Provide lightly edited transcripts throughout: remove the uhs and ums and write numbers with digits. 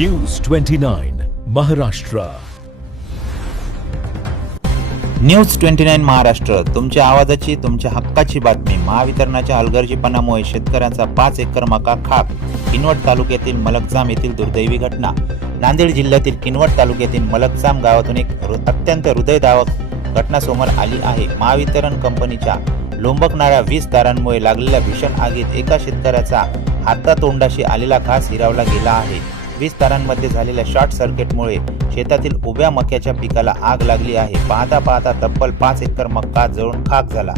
News 29 Maharashtra. News 29 Maharashtra, तुमच्या आवाजाची, तुमच्या हक्काची बातमी. महावितरणाच्या हलगर्जीपणामुळे शेतकऱ्यांचा 5 एकर मका खाक. किनवट तालुक्यातील मलकजाम येथील दुर्दैवी घटना. नांदेड जिल्ह्यातील किनवट तालुक्यातील मलकजाम गावातून एक अत्यंत हृदयद्रावक घटना समोर आली आहे. महावितरण कंपनीच्या लोंबकणाऱ्या 20 तारांमुळे लागलेल्या भीषण आगीत एका शेतकऱ्याचा हातातोंडाशी आलेला घास हिरावला गेला आहे. 20 तारांमध्ये झालेल्या शॉर्ट सर्किटमुळे शेतातील उभ्या मक्याच्या पिकाला आग लागली आहे. पाहता पाहता तब्बल 5 एकर मक्का जळून खाक झाला.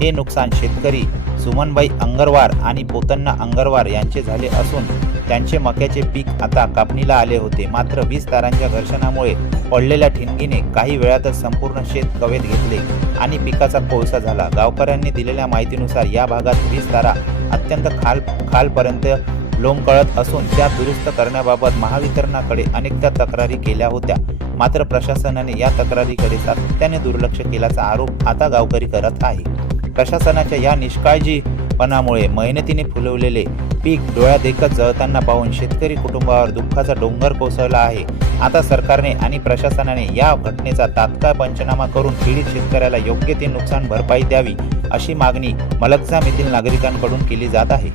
हे नुकसान शेतकरी सुमनबाई अंगरवार आणि पोतन्ना अंगरवार यांचे झाले असून त्यांचे मक्याचे पीक आता कापणीला आले होते. मात्र 20 तारांच्या घर्षणामुळे पडलेल्या ठिणगीने काही वेळातच संपूर्ण शेत कवेत घेतले आणि पिकाचा कोळसा झाला. गावकऱ्यांनी दिलेल्या माहितीनुसार या भागात 20 तारा अत्यंत खालपर्यंत लोंबकळत असून त्या दुरुस्त करण्याबाबत महावितरणाकडे अनेकदा तक्रारी केल्या होत्या. मात्र प्रशासनाने या तक्रारीकडे सातत्याने दुर्लक्ष केल्याचा आरोप आता गावकरी करत आहे. प्रशासनाच्या या निष्काळजीपणामुळे मेहनतीने फुलवलेले पीक डोळ्यात देखत जळताना पाहून शेतकरी कुटुंबावर दुःखाचा डोंगर कोसळला आहे. आता सरकारने आणि प्रशासनाने या घटनेचा तात्काळ पंचनामा करून पीडित शेतकऱ्याला योग्य ते नुकसान भरपाई द्यावी अशी मागणी मलकजाम येथील नागरिकांकडून केली जात आहे.